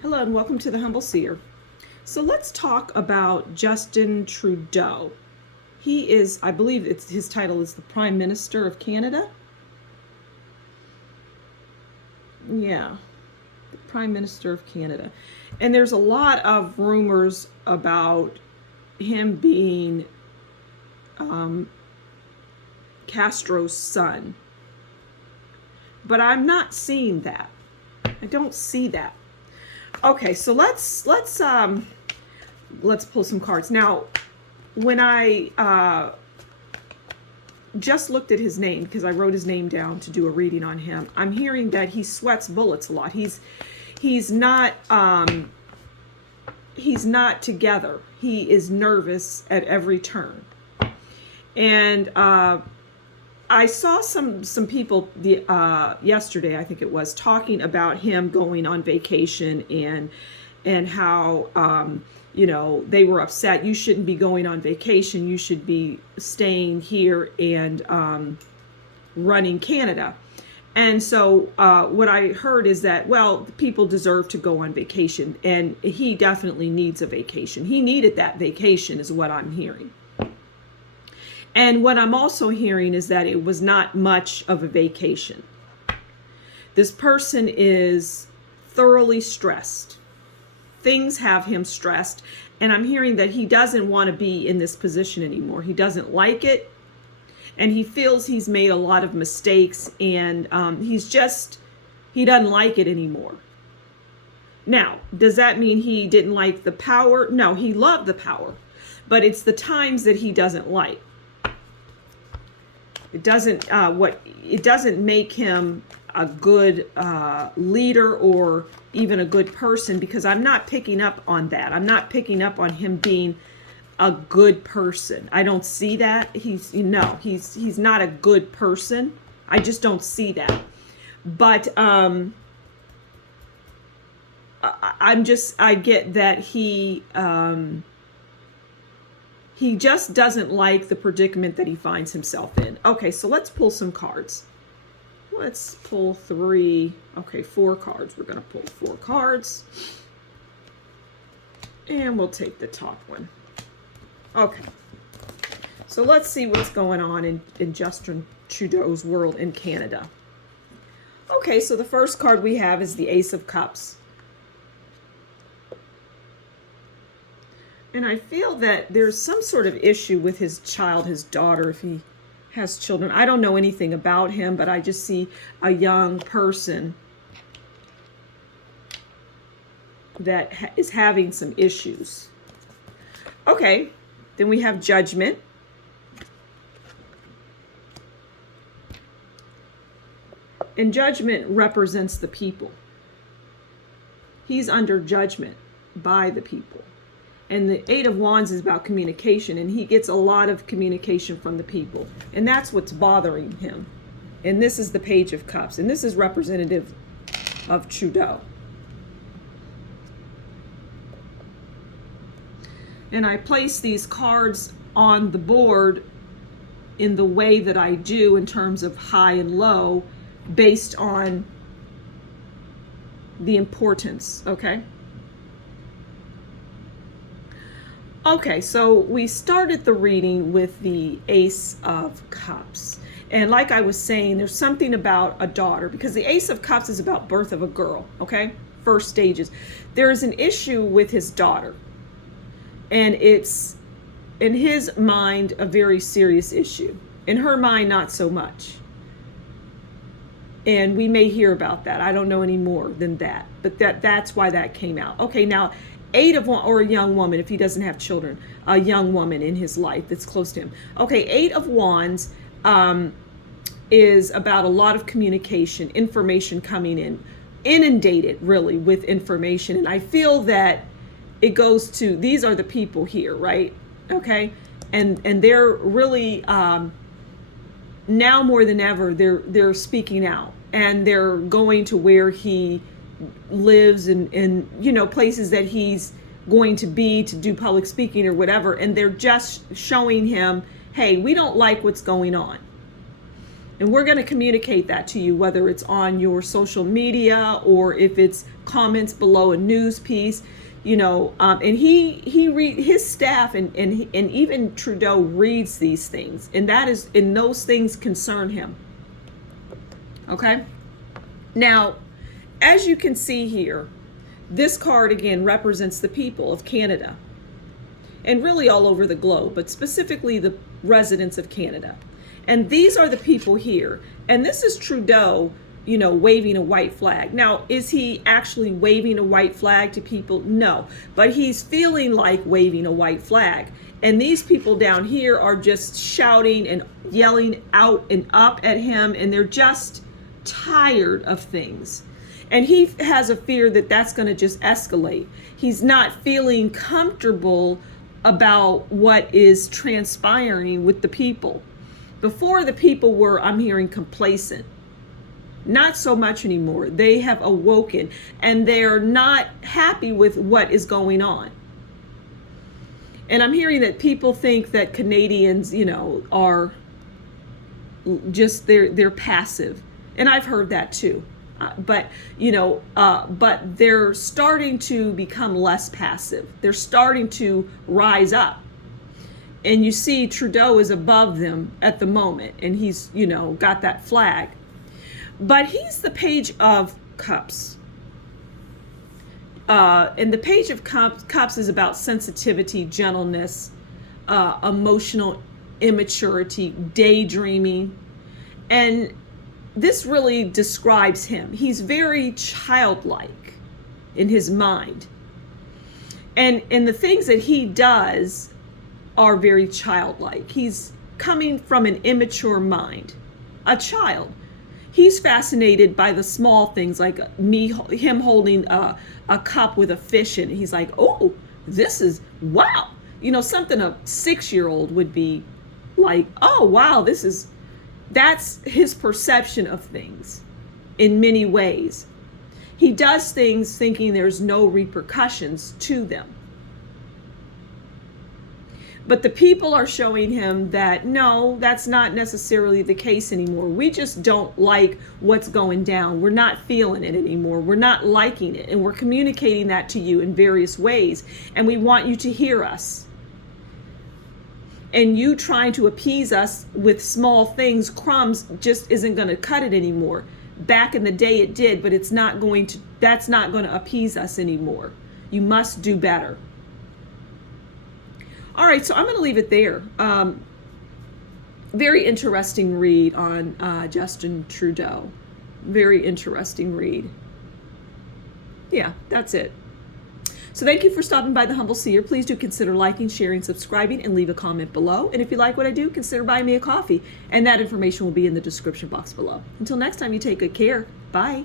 Hello and welcome to the Humble Seer. So let's talk about Justin Trudeau. He is, I believe his title is the Prime Minister of Canada. Yeah, the Prime Minister of Canada. And there's a lot of rumors about him being Castro's son. But I'm not seeing that. I don't see that. Okay, so let's pull some cards. Now, when I just looked at his name, because I wrote his name down to do a reading on him, I'm hearing that he sweats bullets a lot. He's not together. He is nervous at every turn. And I saw some people yesterday, I think it was, talking about him going on vacation and how they were upset. You shouldn't be going on vacation. You should be staying here and running Canada. And so what I heard is that, well, people deserve to go on vacation, and he definitely needs a vacation. He needed that vacation is what I'm hearing. And what I'm also hearing is that it was not much of a vacation. This person is thoroughly stressed. Things have him stressed. And I'm hearing that he doesn't want to be in this position anymore. He doesn't like it. And he feels he's made a lot of mistakes. And he doesn't like it anymore. Now, does that mean he didn't like the power? No, he loved the power. But it's the times that he doesn't like. It doesn't make him a good leader or even a good person, because I'm not picking up on that. I'm not picking up on him being a good person. I don't see that. He's not a good person. I just don't see that. But I get that he just doesn't like the predicament that he finds himself in. Okay, so let's pull some cards. Let's pull 4 cards. We're going to pull 4 cards. And we'll take the top one. Okay. So let's see what's going on in Justin Trudeau's world in Canada. Okay, so the first card we have is the Ace of Cups. And I feel that there's some sort of issue with his child, his daughter, if he has children. I don't know anything about him, but I just see a young person that is having some issues. Okay, then we have Judgment. And Judgment represents the people. He's under judgment by the people. And the 8 of Wands is about communication, and he gets a lot of communication from the people. And that's what's bothering him. And this is the Page of Cups, and this is representative of Trudeau. And I place these cards on the board in the way that I do in terms of high and low based on the importance, okay? Okay, so we started the reading with the Ace of Cups. And like I was saying, there's something about a daughter, because the Ace of Cups is about birth of a girl, okay? First stages. There is an issue with his daughter. And it's, in his mind, a very serious issue. In her mind, not so much. And we may hear about that. I don't know any more than that. But that's why that came out. Okay, now, 8 of Wands, or a young woman, if he doesn't have children, a young woman in his life that's close to him. Okay, 8 of Wands is about a lot of communication, information coming in, inundated really with information. And I feel that it goes to, these are the people here, right? Okay, and they're really now more than ever, they're speaking out, and they're going to where he lives and places that he's going to be to do public speaking or whatever, and they're just showing him, hey, we don't like what's going on. And we're going to communicate that to you, whether it's on your social media or if it's comments below a news piece, and his staff and even Trudeau reads these things, and those things concern him. Okay. Now, as you can see here, this card again represents the people of Canada, and really all over the globe, but specifically the residents of Canada. And these are the people here. And this is Trudeau, waving a white flag. Now, is he actually waving a white flag to people? No, but he's feeling like waving a white flag. And these people down here are just shouting and yelling out and up at him, and they're just tired of things. And he has a fear that that's going to just escalate. He's not feeling comfortable about what is transpiring with the people. Before, the people were, I'm hearing, complacent. Not so much anymore. They have awoken, and they're not happy with what is going on. And I'm hearing that people think that Canadians, are just, they're passive. And I've heard that too. But they're starting to become less passive. They're starting to rise up. And you see Trudeau is above them at the moment, and he's, got that flag. But he's the Page of Cups. And the Page of Cups is about sensitivity, gentleness, emotional immaturity, daydreaming. And this really describes him. He's very childlike in his mind. And the things that he does are very childlike. He's coming from an immature mind, a child. He's fascinated by the small things, like him holding a cup with a fish in it. He's like, oh, this is, wow. Something a 6-year-old would be like, oh, wow, that's his perception of things in many ways. He does things thinking there's no repercussions to them. But the people are showing him that, no, that's not necessarily the case anymore. We just don't like what's going down. We're not feeling it anymore. We're not liking it. And we're communicating that to you in various ways. And we want you to hear us. And you trying to appease us with small things, crumbs, just isn't going to cut it anymore. Back in the day it did, but that's not going to appease us anymore. You must do better. All right, so I'm going to leave it there. Very interesting read on Justin Trudeau. Very interesting read. Yeah, that's it. So thank you for stopping by the Humble Seer. Please do consider liking, sharing, subscribing, and leave a comment below. And if you like what I do, consider buying me a coffee. And that information will be in the description box below. Until next time, you take good care. Bye.